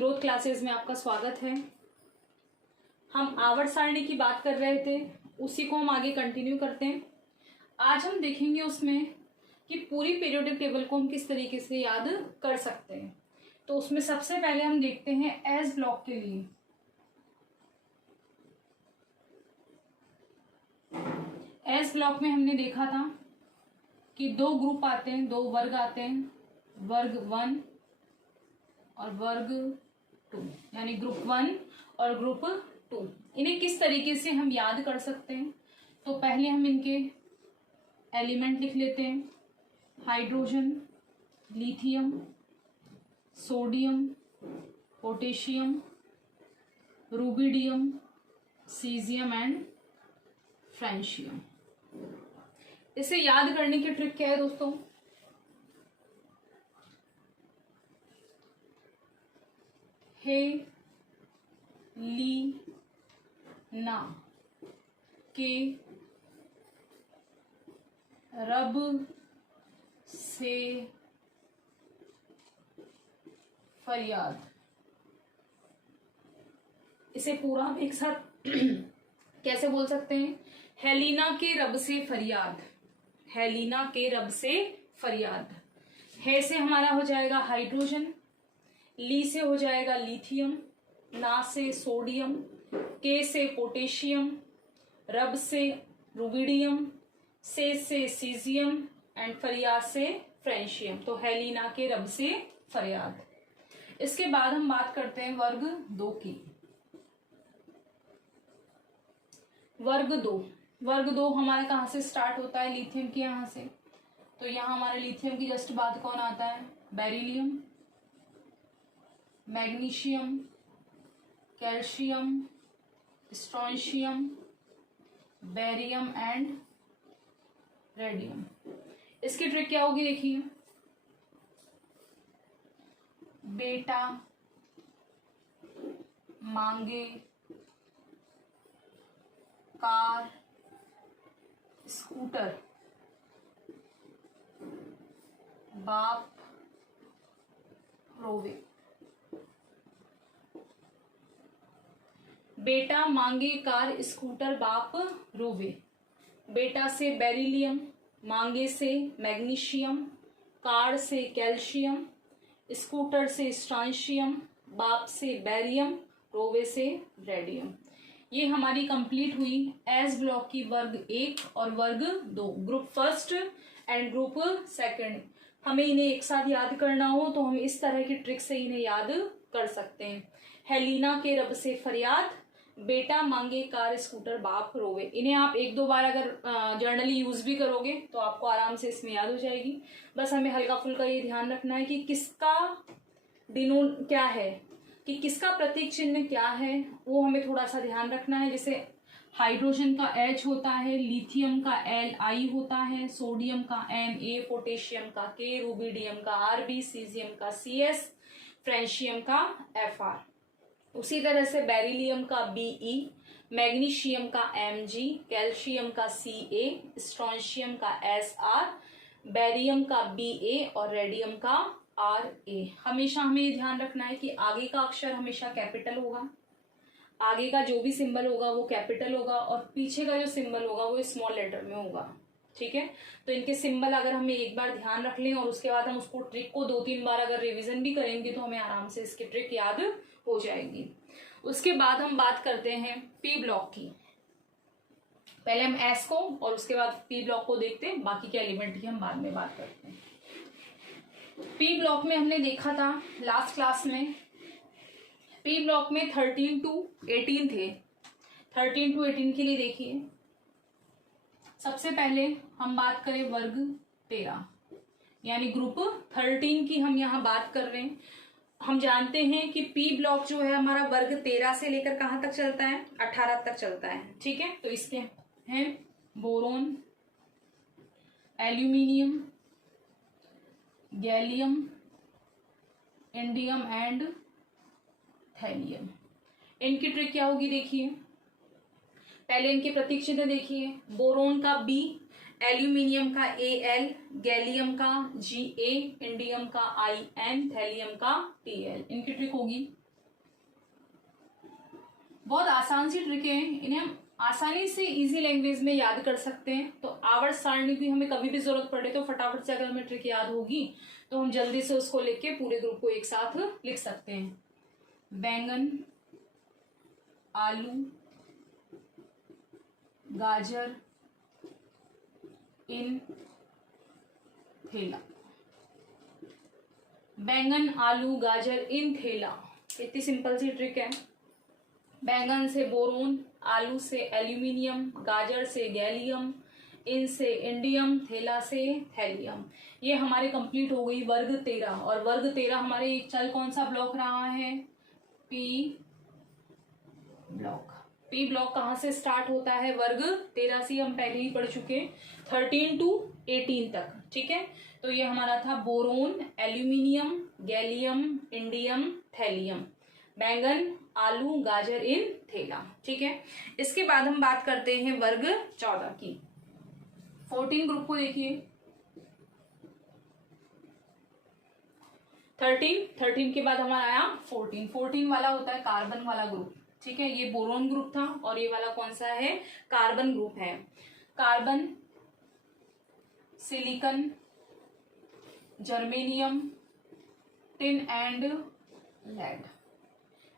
Growth classes में आपका स्वागत है। हम आवर्त सारणी की बात कर रहे थे, उसी को हम आगे कंटिन्यू करते हैं। आज हम देखेंगे उसमें कि पूरी पीरियोडिक टेबल को हम किस तरीके से याद कर सकते हैं। तो उसमें सबसे पहले हम देखते हैं एस ब्लॉक के लिए। एस ब्लॉक में हमने देखा था कि दो ग्रुप आते हैं, दो वर्ग आते हैं, वर्ग 1 और वर्ग 2, यानी ग्रुप 1 और ग्रुप 2। इन्हें किस तरीके से हम याद कर सकते हैं? तो पहले हम इनके एलिमेंट लिख लेते हैं। Hydrogen, lithium, sodium, potassium, rubidium, caesium and francium. इसे याद करने की ट्रिक क्या है दोस्तों? हेलिना के रब से फरियाद। इसे पूरा हम एक साथ कैसे बोल सकते हैं? हेलिना के रब से फरियाद। हेलिना के रब से फरियाद। हे से हमारा हो जाएगा हाइड्रोजन, ली से हो जाएगा लिथियम, ना से सोडियम, के से पोटेशियम, रब से रुबिडियम, से सीजियम एंड फरियाद से फ्रेंशियम। तो हेलिना के रब से फरियाद। इसके बाद हम बात करते हैं वर्ग 2 की। वर्ग 2 हमारा कहाँ से स्टार्ट होता है? लिथियम के यहाँ से। तो यहाँ हमारे लिथियम की जस्ट बाद कौन आता है? Beryllium, magnesium, calcium, strontium, barium and radium. इसकी ट्रिक क्या होगी देखिए। बेटा मांगे कार स्कूटर, बाप रोवे। बेटा मांगे कार स्कूटर, बाप रोवे। बेटा से बेरिलियम, मांगे से मैग्नीशियम, कार से कैल्शियम, स्कूटर से स्ट्रांशियम, बाप से बेरियम, रोवे से रेडियम। ये हमारी कंप्लीट हुई एस ब्लॉक की वर्ग 1 और वर्ग 2, group first and group second. हमें इन्हें एक साथ याद करना हो तो हम इस तरह की ट्रिक से इन्हें याद कर सकते हैं। हेलिना के रब से फरियाद, बेटा मांगे कार स्कूटर, बाप रोवे। इन्हें आप 1-2 बार अगर जर्नली यूज भी करोगे तो आपको आराम से इसमें याद हो जाएगी। बस हमें हल्का फुल्का ये ध्यान रखना है कि किसका डिनोट क्या है, कि किसका प्रतीक चिन्ह क्या है, वो हमें थोड़ा सा ध्यान रखना है। जैसे हाइड्रोजन का H होता है, लिथियम का Li होता है, सोडियम का Na, पोटेशियम का K, रुबिडियम का Rb, सीजियम का Cs, फ्रेंशियम का Fr। उसी तरह से बेरिलियम का Be, मैग्नीशियम का Mg, कैल्शियम का Ca, स्ट्रोंशियम का Sr, बेरियम का Ba और रेडियम का Ra। हमेशा हमें ये ध्यान रखना है कि आगे का अक्षर हमेशा कैपिटल होगा, आगे का जो भी सिंबल होगा वो कैपिटल होगा और पीछे का जो सिंबल होगा वो स्मॉल लेटर में होगा। ठीक है, तो इनके सिंबल अगर हमें एक बार ध्यान रख लें और उसके बाद हम उसको ट्रिक को 2-3 बार अगर रिवीजन भी करेंगे तो हमें आराम से इसकी ट्रिक याद हो जाएगी। उसके बाद हम बात करते हैं पी ब्लॉक की। पहले हम एस को और उसके बाद पी ब्लॉक को देखते हैं, बाकी के एलिमेंट की हम बाद में बात करते हैं। पी ब्लॉक में हमने देखा था लास्ट क्लास में, पी ब्लॉक में 13 to 18 थे। 13 to 18 के लिए देखिए, सबसे पहले हम बात करें वर्ग 13, यानी ग्रुप 13 की हम यहाँ बात कर रहे हैं। हम जानते हैं कि पी ब्लॉक जो है हमारा वर्ग 13 से लेकर कहाँ तक चलता है? 18 तक चलता है। ठीक है, तो इसके हैं boron, aluminium, gallium, indium and thallium. इनकी ट्रिक क्या होगी देखिए। पहले इनके प्रतीक चिन्ह देखिए। बोरोन का B, एल्यूमिनियम का Al, गैलियम का Ga, इंडियम का In, थैलियम का Tl। इनकी ट्रिक होगी बहुत आसान सी ट्रिक है, इन्हें हम आसानी से इजी लैंग्वेज में याद कर सकते हैं। तो आवर्त सारणी की हमें कभी भी जरूरत पड़े तो फटाफट से अगर हमें ट्रिक याद होगी तो हम जल्दी से उसको लिख के पूरे ग्रुप को एक साथ लिख सकते हैं। बैंगन, आलू, गाजर इन थैला। बैंगन, आलू, गाजर इन थैला, इतनी सिंपल सी ट्रिक है। बैंगन से बोरोन, आलू से एल्यूमिनियम, गाजर से गैलियम, इन से इंडियम, थैला से थैलियम। ये हमारे कंप्लीट हो गई वर्ग 13। और वर्ग 13 हमारे चल कौन सा ब्लॉक रहा है? P block. पी ब्लॉक कहाँ से स्टार्ट होता है? वर्ग 13 से हम पहले ही पढ़ चुके, 13 to 18 तक। ठीक है, तो ये हमारा था boron, aluminium, gallium, indium, thallium. बैंगन, आलू, गाजर इन थैला। ठीक है, इसके बाद हम बात करते हैं वर्ग 14 की। 14 ग्रुप को देखिए। 13 के बाद हमारा आया 14 वाला होता है कार्बन वाला ग्रुप। ठीक है, ये बोरोन ग्रुप था और ये वाला कौन सा है? कार्बन ग्रुप है। Carbon, silicon, germanium, tin and lead.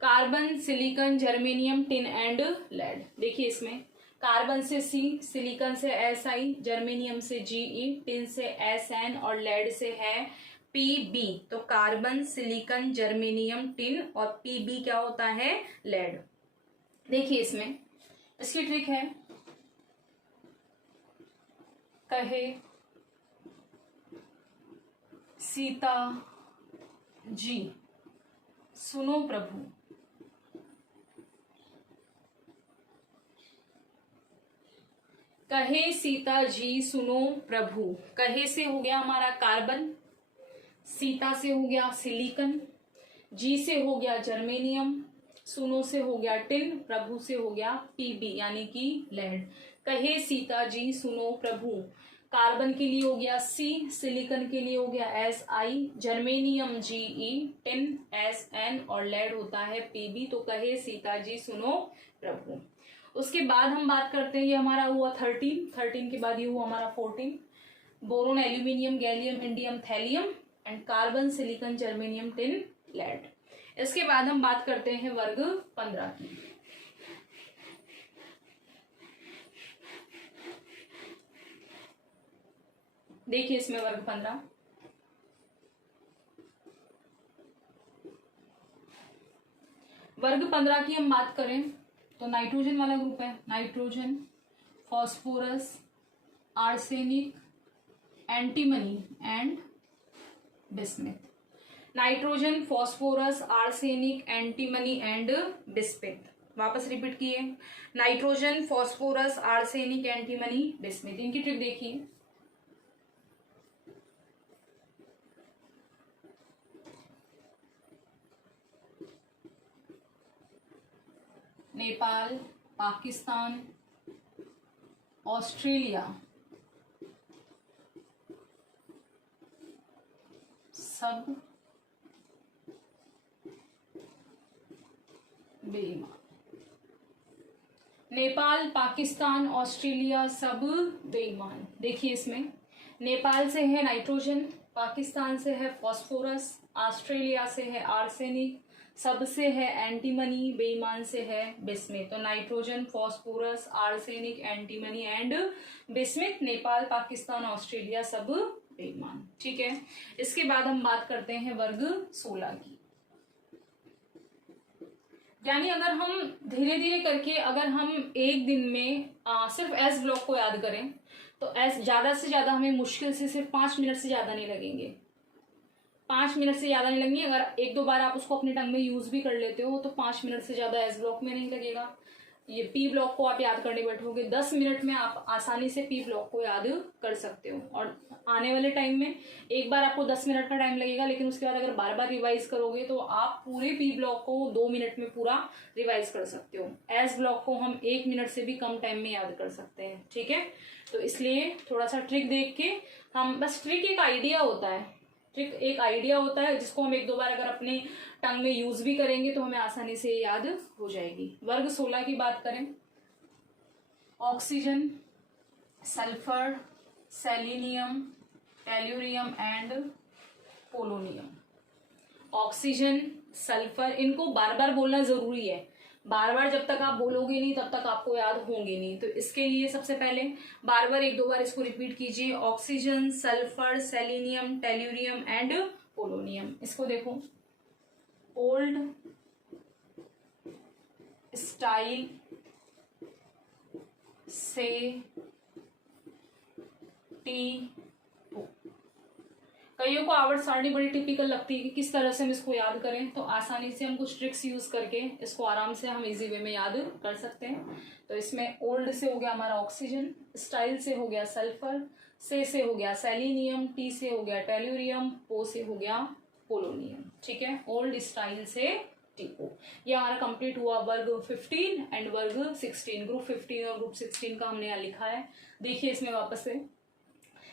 Carbon, silicon, germanium, tin and lead. देखिए इसमें कार्बन से सी, सिलिकॉन से SI, जर्मेनियम से GE, टिन से SN और लेड से है PB। तो कार्बन, सिलिकॉन, जर्मेनियम, टिन और PB क्या होता है? लेड। देखिए इसमें इसकी ट्रिक है, कहे सीता जी सुनो प्रभु। कहे सीता जी सुनो प्रभु। कहे से हो गया हमारा कार्बन, सीता से हो गया सिलिकॉन, जी से हो गया जर्मेनियम, सुनो से हो गया टिन, प्रभु से हो गया PB यानी कि लेड। कहे सीता जी सुनो प्रभु। कार्बन के लिए हो गया C, सिलिकॉन के लिए हो गया SI, germanium GE, tin SN और लेड होता है PB। तो कहे सीता जी सुनो प्रभु। उसके बाद हम बात करते हैं, ये हमारा हुआ 13 के बाद ये हुआ हमारा 14। Boron, aluminium, gallium, indium, thallium and carbon, silicon, germanium, tin, lead. इसके बाद हम बात करते हैं वर्ग 15 की। देखिए इसमें वर्ग 15, वर्ग 15 की हम बात करें तो नाइट्रोजन वाला ग्रुप है। Nitrogen, phosphorus, arsenic, antimony and bismuth. Nitrogen, phosphorus, arsenic, antimony and bismuth. वापस रिपीट किए, nitrogen, phosphorus, arsenic, antimony, bismuth. इनकी ट्रिक देखिए। नेपाल, पाकिस्तान, ऑस्ट्रेलिया सब बेईमान। नेपाल, पाकिस्तान, ऑस्ट्रेलिया सब बेईमान। देखिए इसमें नेपाल से है नाइट्रोजन, पाकिस्तान से है फॉस्फोरस, ऑस्ट्रेलिया से है आर्सेनिक, सबसे है एंटीमनी, बेईमान से है बिस्मिथ। तो nitrogen, phosphorus, arsenic, antimony and bismuth, Nepal, Pakistan, Australia सब बेईमान। ठीक है, इसके बाद हम बात करते हैं वर्ग 16 की। यानी अगर हम धीरे धीरे करके अगर हम एक दिन में सिर्फ एस ब्लॉक को याद करें तो एस ज्यादा से ज्यादा हमें मुश्किल से सिर्फ 5 मिनट से ज्यादा नहीं लगेंगे। 5 मिनट से ज्यादा नहीं लगेंगे। अगर एक दो बार आप उसको अपने टंग में यूज भी कर लेते हो तो 5 मिनट से ज्यादा एस ब्लॉक में नहीं लगेगा। ये पी ब्लॉक को आप याद करने बैठोगे 10 मिनट में आप आसानी से पी ब्लॉक को याद कर सकते हो। और आने वाले टाइम में एक बार आपको 10 मिनट का टाइम लगेगा, लेकिन उसके बाद अगर बार बार रिवाइज करोगे तो आप पूरे पी ब्लॉक को 2 मिनट में पूरा रिवाइज कर सकते हो। एस ब्लॉक को हम 1 मिनट से भी कम टाइम में याद कर सकते हैं। ठीक है, तो इसलिए थोड़ा सा ट्रिक देख के हम, बस ट्रिक एक आइडिया होता है, ट्रिक एक आइडिया होता है जिसको हम एक दो बार अगर अपने टंग में यूज भी करेंगे तो हमें आसानी से याद हो जाएगी। वर्ग 16 की बात करें, oxygen, sulphur, selenium, tellurium and polonium. Oxygen, sulphur, इनको बार बार बोलना जरूरी है, बार बार जब तक आप बोलोगे नहीं तब तक आपको याद होंगे नहीं। तो इसके लिए सबसे पहले बार बार एक दो बार इसको रिपीट कीजिए, oxygen, sulphur, selenium, tellurium and polonium. इसको देखो, ओल्ड स्टाइल से टी, कईयों को आवर्त सारणी बड़ी टिपिकल लगती है कि किस तरह से हम इसको याद करें, तो आसानी से हम कुछ ट्रिक्स यूज करके इसको आराम से हम इजी वे में याद कर सकते हैं। तो इसमें ओल्ड से हो गया हमारा ऑक्सीजन, स्टाइल से हो गया सल्फर, से हो गया सेलेनियम, टी से हो गया टेल्यूरियम, पो से हो गया पोलोनियम। ठीक है, ओल्ड स्टाइल से टीपो। ये हमारा कंप्लीट हुआ वर्ग 15 एंड वर्ग 16। ग्रुप 15 और ग्रुप 16 का हमने यहाँ लिखा है। देखिए इसमें वापस से,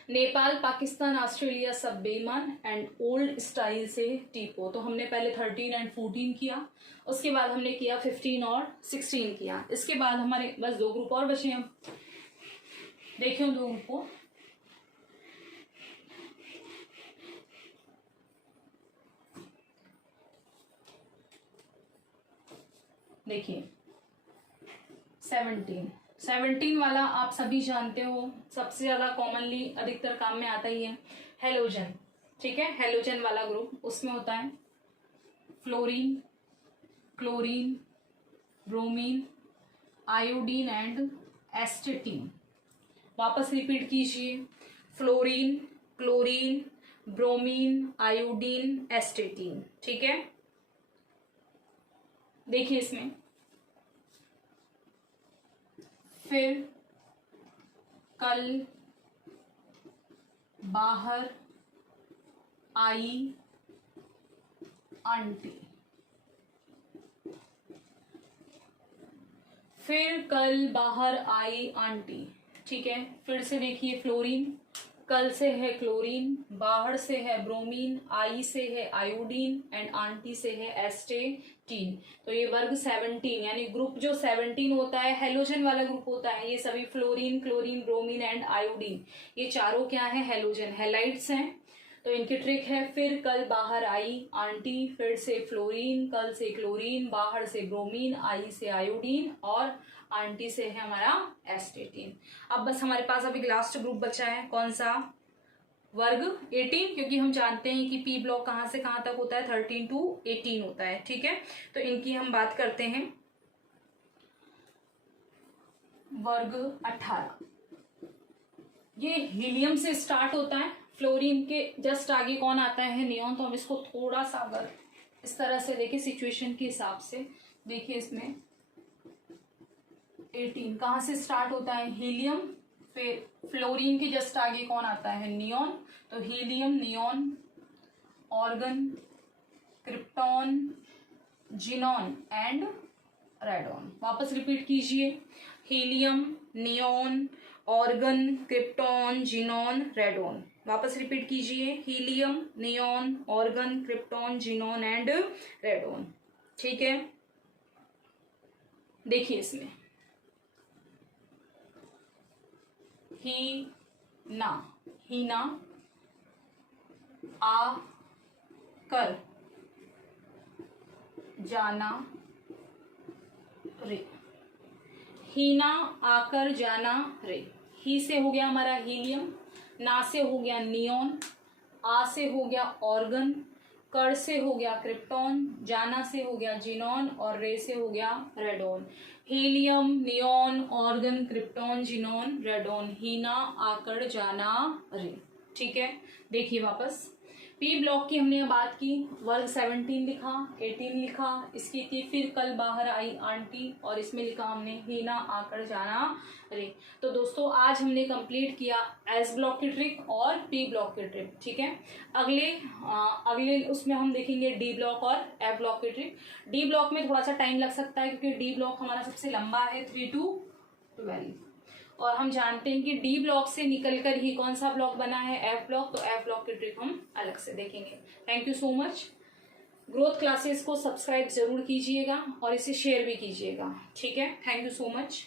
नेपाल, पाकिस्तान, ऑस्ट्रेलिया सब बेईमान एंड ओल्ड स्टाइल से टीपो। तो हमने पहले 13 एंड 14 किया, उसके बाद हमने किया 15 और 16 किया। इसके बाद हमारे बस 2 ग्रुप और बचे हैं। देखिए उन 2 ग्रुप को, देखिए 17 वाला आप सभी जानते हो, सबसे ज्यादा कॉमनली अधिकतर काम में आता ही है हेलोजन। ठीक है, हेलोजन वाला ग्रुप, उसमें होता है fluorine, chlorine, bromine, iodine and astatine. वापस रिपीट कीजिए, fluorine, chlorine, bromine, iodine, astatine. ठीक है, देखिए इसमें फिर कल बाहर आई आंटी, फिर कल बाहर आई आंटी। ठीक है, फिर से देखिए, फ्लोरीन, कल से है क्लोरीन, बाहर से है ब्रोमीन, आई से है आयोडीन एंड आंटी से है एस्टेटीन। तो ये वर्ग 17 यानी ग्रुप जो 17 होता है, हेलोजन वाला ग्रुप होता है, ये सभी fluorine, chlorine, bromine and iodine, ये चारों क्या है, हेलोजन, हेलाइट्स हैं। तो इनकी ट्रिक है, फिर कल बाहर आई आंटी, फिर से फ्लोरीन, कल से क्लोरीन, बाहर से ब्रोमीन, आई से आयोडीन और आंटी से है हमारा एस्टेटीन। अब बस हमारे पास अभी लास्ट ग्रुप बचा है, कौन सा, वर्ग 18, क्योंकि हम जानते हैं कि पी ब्लॉक कहाँ से कहाँ तक होता है, 13 to 18 होता है। ठीक है, तो इनकी हम बात करते हैं। वर्ग 18, ये हीलियम से स्टार्ट होता है, फ्लोरीन के जस्ट आगे कौन आता है, नियॉन। तो हम इसको थोड़ा सा अगर इस तरह से देखिए सिचुएशन के हिसाब से, देखिए इसमें 18 कहाँ से स्टार्ट होता है, हीलियम, फिर फ्लोरीन के जस्ट आगे कौन आता है, नियॉन। तो helium, neon, argon, krypton, xenon and radon. वापस रिपीट कीजिए, helium, neon, argon, krypton, xenon, radon. वापस रिपीट कीजिए, helium, neon, argon, krypton, xenon and radon. ठीक है, देखिए इसमें हीना, हीना, आ कर जाना रे, हीना आकर जाना रे। ही से हो गया हमारा हीलियम, ना से हो गया नियॉन, आ से हो गया ऑर्गन, कर से हो गया क्रिप्टॉन, जाना से हो गया जिनॉन और रे से हो गया radon. Helium, neon, argon, krypton, xenon, radon, हीना आकर जाना रे। ठीक है, देखिए वापस पी ब्लॉक की हमने बात की, वर्ग 17 लिखा, 18 लिखा, इसकी थी फिर कल बाहर आई आंटी और इसमें लिखा हमने हीना आकर जाना रे। तो दोस्तों आज हमने कंप्लीट किया एस ब्लॉक की ट्रिक और पी ब्लॉक की ट्रिक। ठीक है, अगले उसमें हम देखेंगे डी ब्लॉक और एफ ब्लॉक की ट्रिक। डी ब्लॉक में थोड़ा सा टाइम लग सकता है क्योंकि डी ब्लॉक हमारा सबसे लंबा है 3 to 12। और हम जानते हैं कि डी ब्लॉक से निकलकर ही कौन सा ब्लॉक बना है, एफ ब्लॉक। तो एफ ब्लॉक की ट्रिक हम अलग से देखेंगे। Thank you so much. Growth classes को सब्सक्राइब जरूर कीजिएगा और इसे शेयर भी कीजिएगा, ठीक है। Thank you so much.